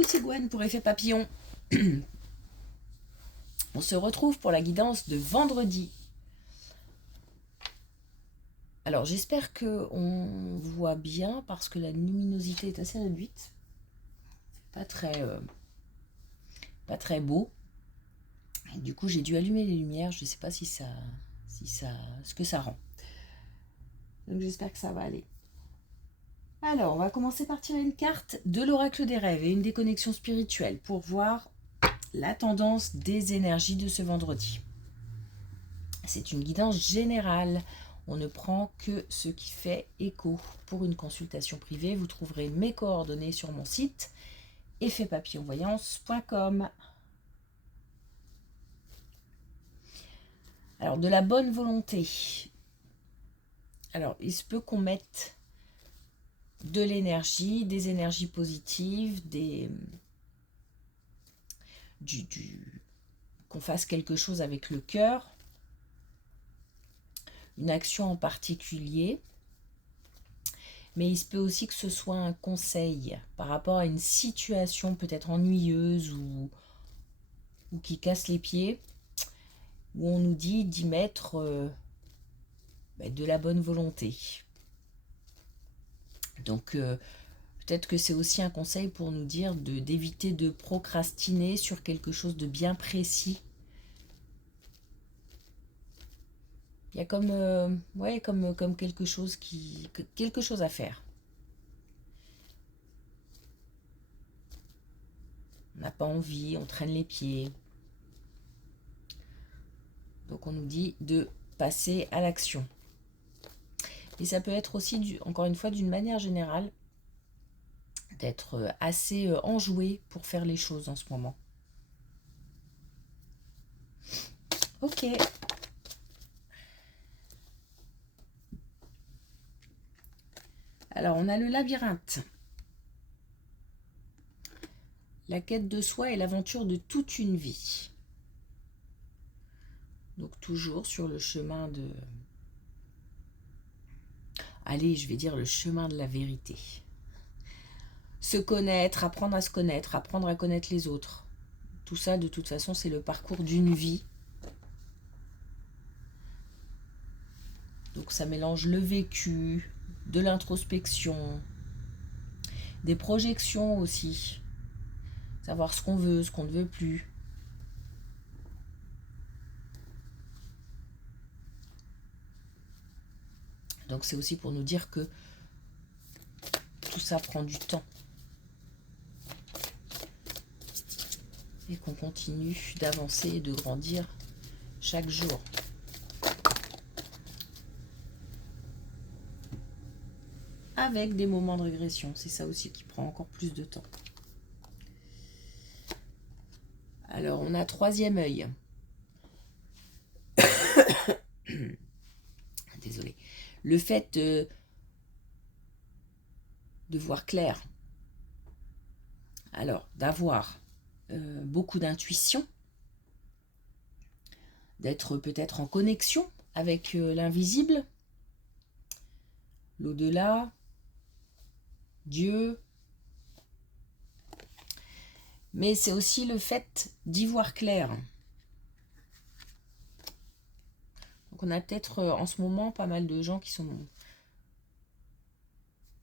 Coucou, c'est Gwen pour Effet Papillon. On se retrouve pour la guidance de vendredi. Alors j'espère qu'on voit bien parce que la luminosité est assez réduite. Pas très beau. Et du coup j'ai dû allumer les lumières. Je ne sais pas ce que ça rend. Donc j'espère que ça va aller. Alors on va commencer par tirer une carte de l'oracle des rêves et une déconnexion spirituelle pour voir la tendance des énergies de ce vendredi. C'est une guidance générale. On ne prend que ce qui fait écho. Pour une consultation privée, vous trouverez mes coordonnées sur mon site effetpapillonvoyance.com. Alors, de la bonne volonté. Alors, il se peut qu'on mette de l'énergie, des énergies positives, qu'on fasse quelque chose avec le cœur, une action en particulier. Mais il se peut aussi que ce soit un conseil par rapport à une situation peut-être ennuyeuse ou qui casse les pieds, où on nous dit d'y mettre de la bonne volonté. Donc peut-être que c'est aussi un conseil pour nous dire d'éviter de procrastiner sur quelque chose de bien précis. Il y a comme quelque chose à faire. On n'a pas envie, on traîne les pieds. Donc on nous dit de passer à l'action. Et ça peut être aussi, encore une fois, d'une manière générale, d'être assez enjoué pour faire les choses en ce moment. Ok. Alors, on a le labyrinthe. La quête de soi et l'aventure de toute une vie. Donc, toujours sur le chemin de... Allez, je vais dire le chemin de la vérité. Se connaître, apprendre à se connaître, apprendre à connaître les autres. Tout ça, de toute façon, c'est le parcours d'une vie. Donc, ça mélange le vécu, de l'introspection, des projections aussi. Savoir ce qu'on veut, ce qu'on ne veut plus. Donc c'est aussi pour nous dire que tout ça prend du temps. Et qu'on continue d'avancer et de grandir chaque jour. Avec des moments de régression. C'est ça aussi qui prend encore plus de temps. Alors on a troisième œil. Désolée. Le fait de voir clair. Alors, d'avoir beaucoup d'intuition, d'être peut-être en connexion avec l'invisible, l'au-delà, Dieu. Mais c'est aussi le fait d'y voir clair. Donc on a peut-être en ce moment pas mal de gens qui sont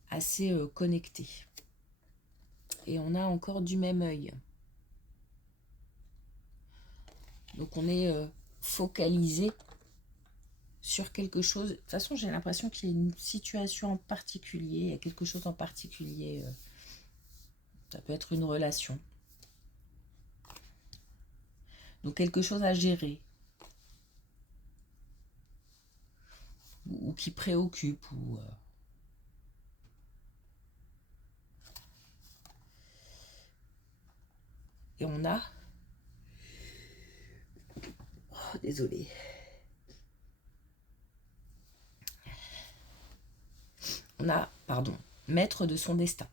assez connectés. Et on a encore du même œil. Donc on est focalisé sur quelque chose. De toute façon, j'ai l'impression qu'il y a une situation en particulier, il y a quelque chose en particulier. Ça peut être une relation. Donc quelque chose à gérer. Ou qui préoccupe. Et on a... Oh, désolée. On a, maître de son destin.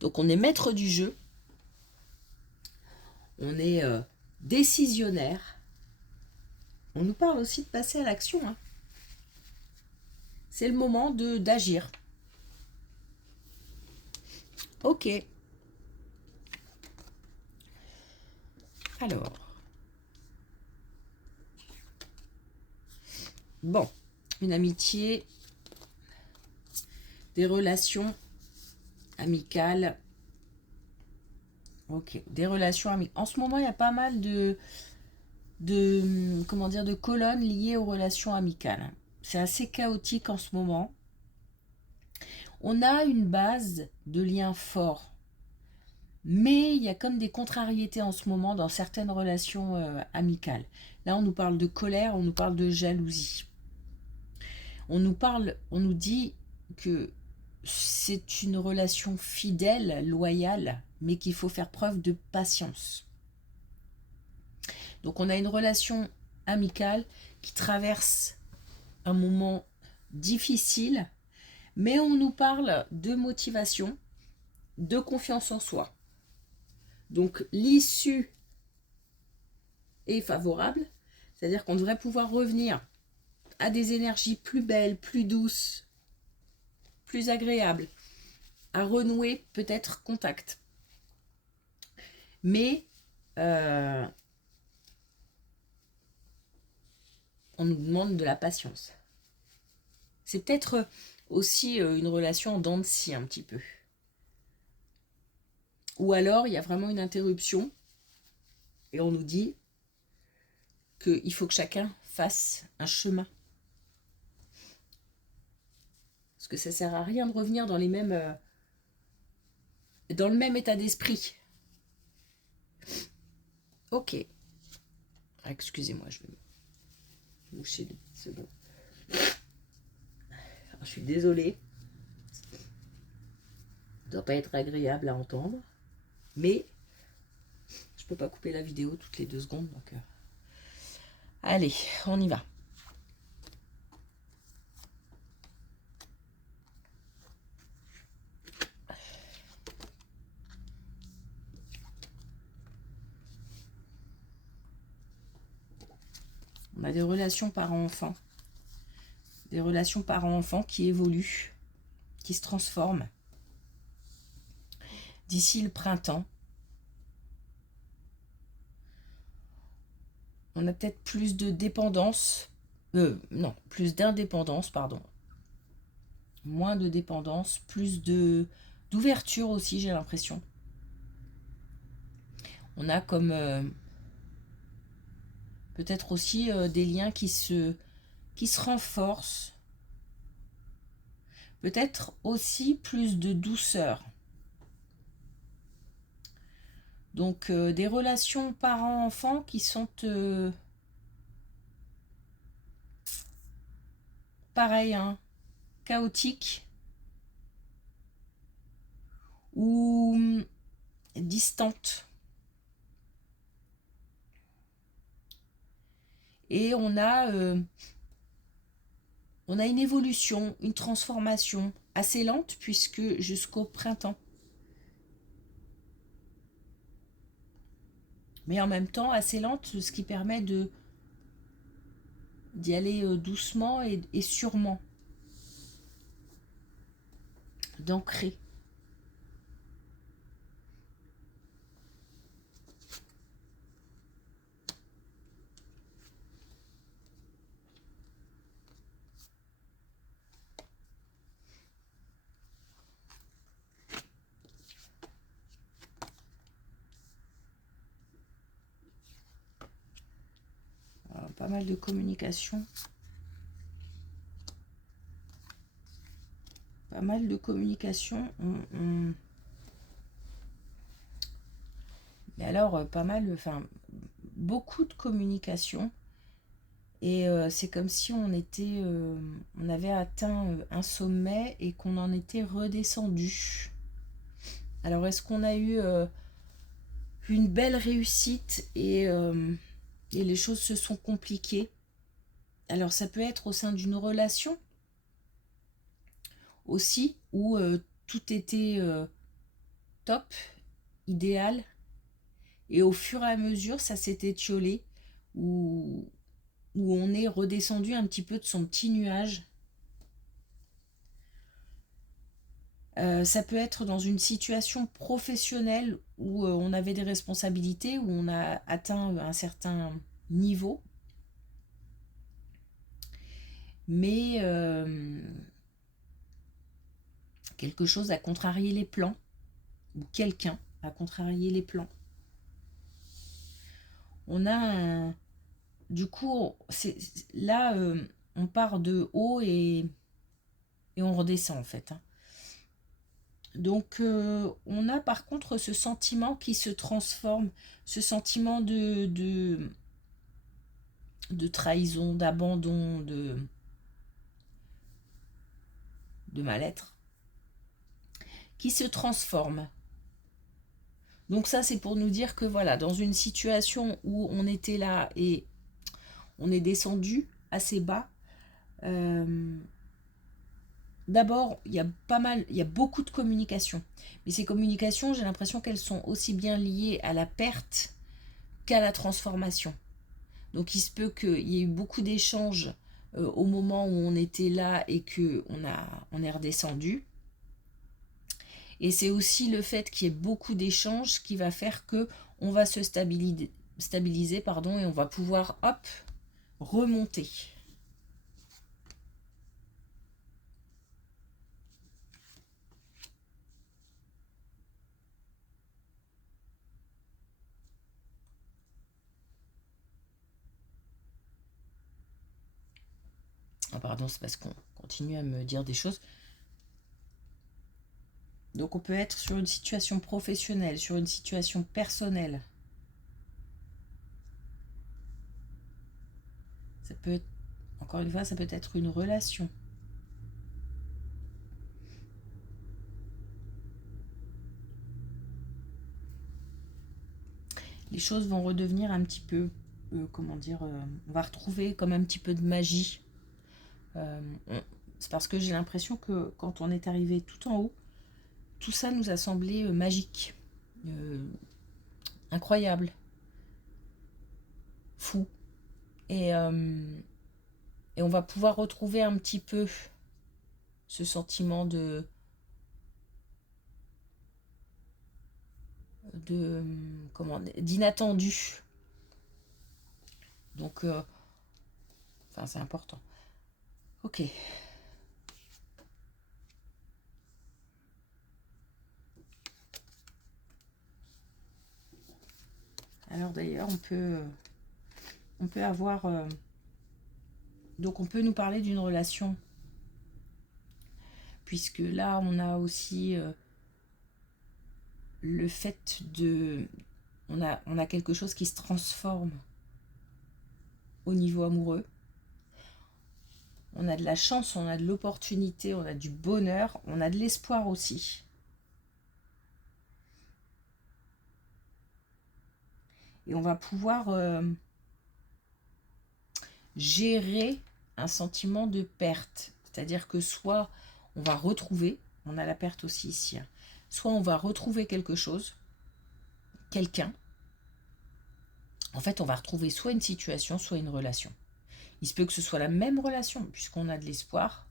Donc on est maître du jeu. On est décisionnaire. On nous parle aussi de passer à l'action. Hein. C'est le moment d'agir. Ok. Alors. Bon. Une amitié. Des relations amicales. Ok. Des relations amicales. En ce moment, il y a pas mal comment dire, de colonnes liées aux relations amicales. C'est assez chaotique en ce moment. On a une base de liens forts, mais il y a comme des contrariétés en ce moment dans certaines relations amicales. Là, on nous parle de colère, on nous parle de jalousie. On nous dit que c'est une relation fidèle, loyale, mais qu'il faut faire preuve de patience. Donc on a une relation amicale qui traverse un moment difficile, mais on nous parle de motivation, de confiance en soi. Donc l'issue est favorable, c'est-à-dire qu'on devrait pouvoir revenir à des énergies plus belles, plus douces, plus agréables, à renouer peut-être contact. Mais on nous demande de la patience. C'est peut-être aussi une relation en dents de scie un petit peu. Ou alors il y a vraiment une interruption et on nous dit qu'il faut que chacun fasse un chemin. Parce que ça sert à rien de revenir dans les mêmes, dans le même état d'esprit. Ok. Ah, excusez-moi, je vais me moucher 2 petites secondes. Alors, je suis désolée. Ça ne doit pas être agréable à entendre. Mais je ne peux pas couper la vidéo toutes les 2 secondes. Donc, allez, on y va. On a des relations parents-enfants. Des relations parents-enfants qui évoluent, qui se transforment. D'ici le printemps, on a peut-être plus de dépendance. Non, plus d'indépendance, pardon. Moins de dépendance, plus d'ouverture aussi, j'ai l'impression. On a comme peut-être aussi des liens qui se renforcent. Peut-être aussi plus de douceur. Donc des relations parents-enfants qui sont pareilles, hein, chaotiques ou distantes. Et on a une évolution, une transformation assez lente puisque jusqu'au printemps. Mais en même temps assez lente, ce qui permet d'y aller doucement et sûrement, d'ancrer. Pas mal de communication. Pas mal de communication. Mais alors, pas mal, enfin, beaucoup de communication. Et c'est comme si on avait atteint un sommet et qu'on en était redescendu. Alors, est-ce qu'on a eu une belle réussite et les choses se sont compliquées? Alors, ça peut être au sein d'une relation aussi, où tout était top, idéal, et au fur et à mesure, ça s'est étiolé, où on est redescendu un petit peu de son petit nuage. Ça peut être dans une situation professionnelle où on avait des responsabilités, où on a atteint un certain niveau, mais quelque chose a contrarié les plans, ou quelqu'un a contrarié les plans. On a un... Du coup, là, on part de haut et on redescend en fait, hein. Donc, on a par contre ce sentiment qui se transforme, ce sentiment de trahison, d'abandon, de mal-être, qui se transforme. Donc ça, c'est pour nous dire que voilà, dans une situation où on était là et on est descendu assez bas, d'abord, il y a beaucoup de communication. Mais ces communications, j'ai l'impression qu'elles sont aussi bien liées à la perte qu'à la transformation. Donc il se peut qu'il y ait eu beaucoup d'échanges au moment où on était là et qu'on est redescendu. Et c'est aussi le fait qu'il y ait beaucoup d'échanges qui va faire que on va se stabiliser, et on va pouvoir, hop, remonter. Ah pardon, c'est parce qu'on continue à me dire des choses. Donc on peut être sur une situation professionnelle, sur une situation personnelle. Ça peut être, encore une fois, ça peut être une relation. Les choses vont redevenir un petit peu, comment dire, on va retrouver comme un petit peu de magie. C'est parce que j'ai l'impression que quand on est arrivé tout en haut, tout ça nous a semblé magique, incroyable, fou. Et on va pouvoir retrouver un petit peu ce sentiment d'inattendu. Donc, c'est important. Ok. Alors d'ailleurs, on peut avoir... donc on peut nous parler d'une relation. Puisque là, on a aussi le fait de... On a quelque chose qui se transforme au niveau amoureux. On a de la chance, on a de l'opportunité, on a du bonheur, on a de l'espoir aussi. Et on va pouvoir gérer un sentiment de perte. C'est-à-dire que soit on va retrouver, on a la perte aussi ici, hein, soit on va retrouver quelque chose, quelqu'un. En fait, on va retrouver soit une situation, soit une relation. Il se peut que ce soit la même relation, puisqu'on a de l'espoir.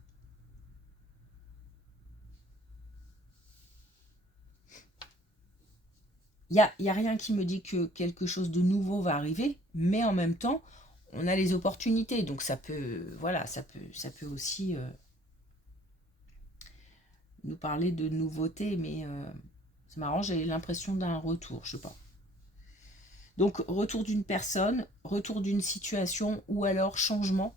Il y a rien qui me dit que quelque chose de nouveau va arriver, mais en même temps, on a les opportunités. Donc ça peut, voilà, ça peut aussi nous parler de nouveautés, mais c'est marrant, j'ai l'impression d'un retour, je sais pas. Donc retour d'une personne, retour d'une situation, ou alors changement.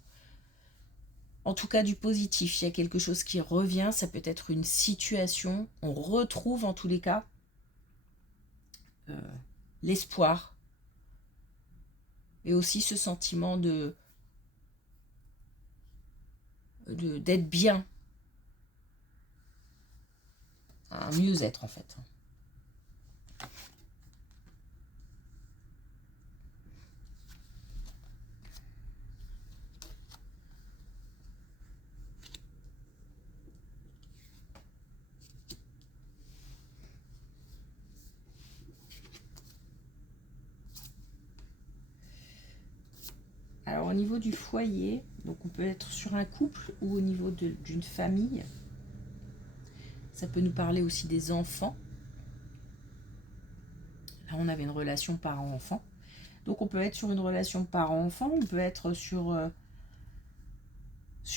En tout cas du positif, il y a quelque chose qui revient, ça peut être une situation, on retrouve en tous les cas l'espoir et aussi ce sentiment d'être bien, un mieux-être en fait. Alors au niveau du foyer, donc on peut être sur un couple ou au niveau d'une famille. Ça peut nous parler aussi des enfants. Là, on avait une relation parent-enfant. Donc, on peut être sur une relation parent-enfant, on peut être sur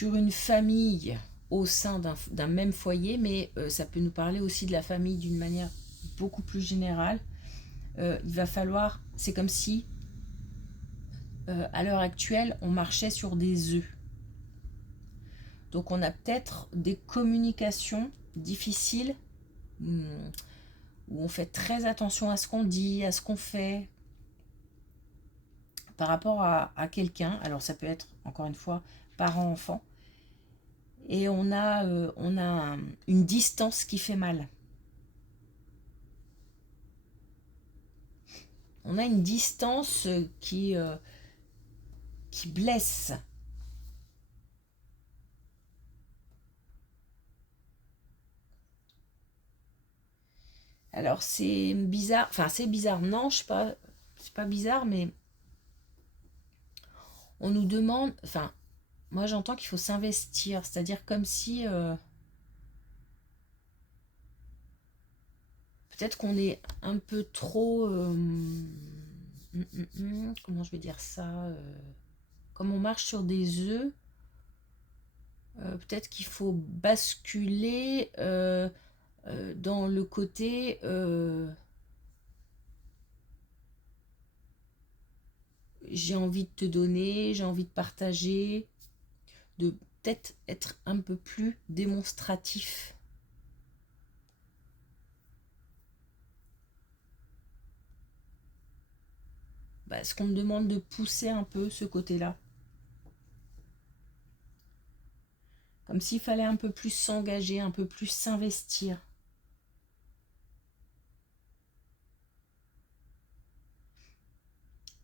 une famille au sein d'un même foyer, mais ça peut nous parler aussi de la famille d'une manière beaucoup plus générale. Il va falloir, c'est comme si à l'heure actuelle on marchait sur des œufs. Donc on a peut-être des communications difficiles où on fait très attention à ce qu'on dit, à ce qu'on fait par rapport à quelqu'un. Alors ça peut être encore une fois parent-enfant. Et on a une distance qui fait mal. On a une distance qui blesse. Alors c'est bizarre, enfin c'est bizarre, non, je sais pas, c'est pas bizarre, mais on nous demande, enfin moi j'entends qu'il faut s'investir, c'est-à-dire comme si peut-être qu'on est un peu trop, comment je vais dire ça, comme on marche sur des œufs, peut-être qu'il faut basculer dans le côté j'ai envie de te donner, j'ai envie de partager, de peut-être être un peu plus démonstratif. Est-ce qu'on me demande de pousser un peu ce côté-là? Comme s'il fallait un peu plus s'engager, un peu plus s'investir.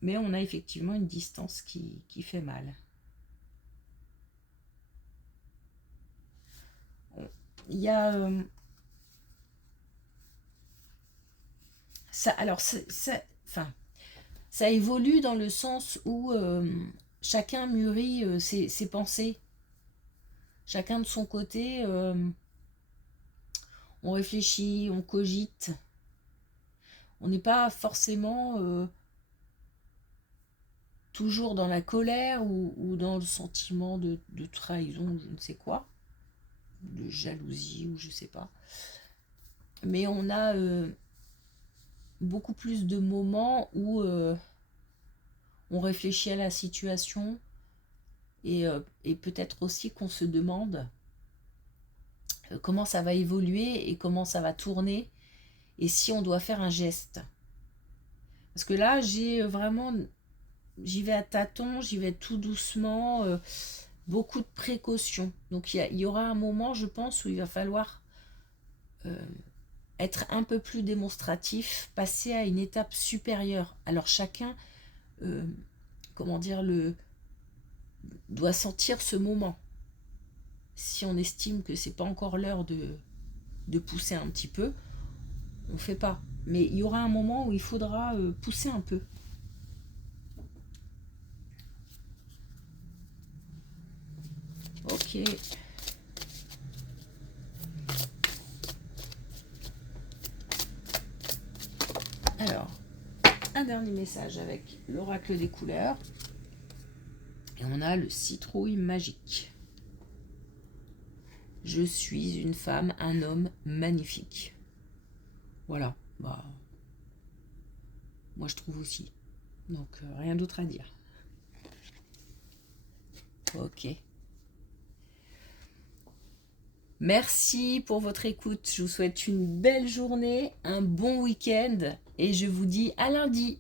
Mais on a effectivement une distance qui fait mal. Il y a... ça, alors, ça évolue dans le sens où chacun mûrit ses pensées. Chacun de son côté, on réfléchit, on cogite. On n'est pas forcément toujours dans la colère ou dans le sentiment de trahison, je ne sais quoi, de jalousie ou je sais pas. Mais on a beaucoup plus de moments où on réfléchit à la situation et peut-être aussi qu'on se demande comment ça va évoluer et comment ça va tourner et si on doit faire un geste. Parce que là, j'ai vraiment, j'y vais à tâtons, j'y vais tout doucement, beaucoup de précautions. Donc il y aura un moment, je pense, où il va falloir être un peu plus démonstratif, passer à une étape supérieure. Alors chacun, comment dire, doit sentir ce moment. Si on estime que c'est pas encore l'heure de pousser un petit peu, on fait pas. Mais il y aura un moment où il faudra pousser un peu. Ok. Alors, un dernier message avec l'oracle des couleurs. Et on a le citrouille magique. Je suis une femme, un homme magnifique. Voilà, bah, moi je trouve aussi. Donc rien d'autre à dire. Ok. Merci pour votre écoute. Je vous souhaite une belle journée, un bon week-end et je vous dis à lundi.